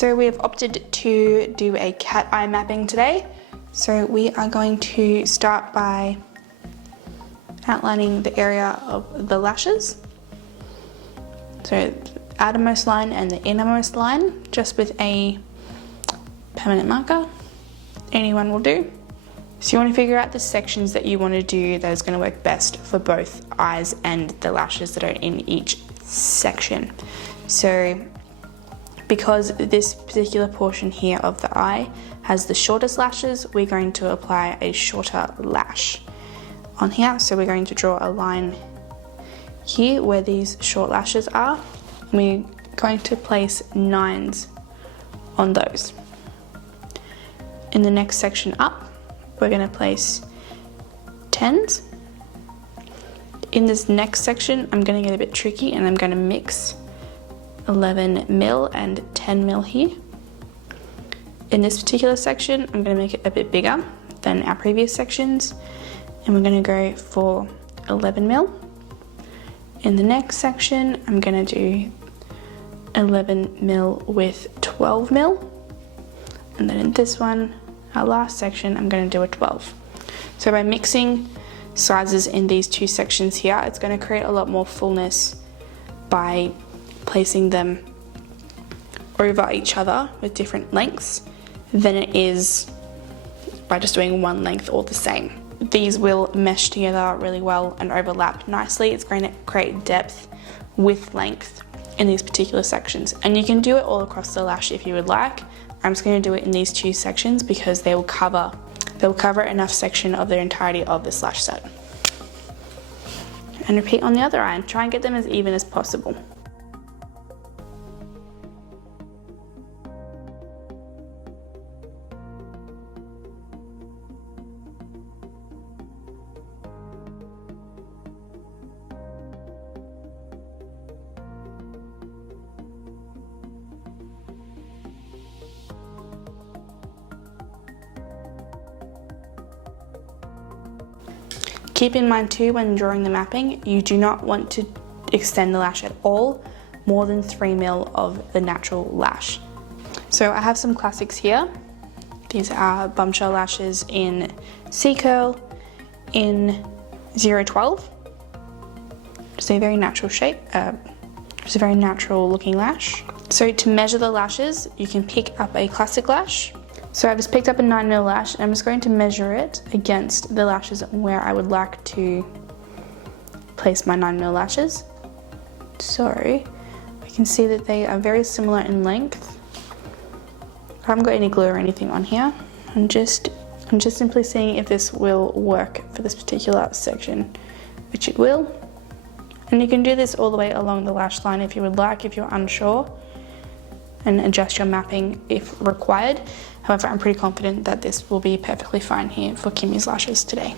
So we have opted to do a cat eye mapping today. So we are going to start by outlining the area of the lashes. So outermost line and the innermost line, just with a permanent marker. Anyone will do. So you want to figure out the sections that you want to do that is going to work best for both eyes and the lashes that are in each section. So because this particular portion here of the eye has the shortest lashes, we're going to apply a shorter lash on here. So we're going to draw a line here where these short lashes are. We're going to place 9s on those. In the next section up, we're going to place 10s. In this next section, I'm going to get a bit tricky and I'm going to mix 11mm and 10mm here. In this particular section, I'm going to make it a bit bigger than our previous sections, and we're going to go for 11mm. In the next section, I'm going to do 11mm with 12mm, and then in this one, our last section, I'm going to do a 12. So by mixing sizes in these two sections here, it's going to create a lot more fullness by placing them over each other with different lengths than it is by just doing one length all the same. These will mesh together really well and overlap nicely. It's going to create depth with length in these particular sections, and you can do it all across the lash if you would like. I'm just going to do it in these two sections because they'll cover enough section of the entirety of this lash set. And repeat on the other eye and try and get them as even as possible. Keep in mind too, when drawing the mapping, you do not want to extend the lash at all, more than 3mm of the natural lash. So I have some classics here. These are Bombshell lashes in C curl in 012. Just a very natural shape, just a very natural looking lash. So to measure the lashes, you can pick up a classic lash. So I've just picked up a 9mm lash and I'm just going to measure it against the lashes where I would like to place my 9mm lashes. So I can see that they are very similar in length. I haven't got any glue or anything on here. I'm just simply seeing if this will work for this particular section, which it will. And you can do this all the way along the lash line if you would like, if you're unsure, and adjust your mapping if required. However, I'm pretty confident that this will be perfectly fine here for Kimmy's lashes today.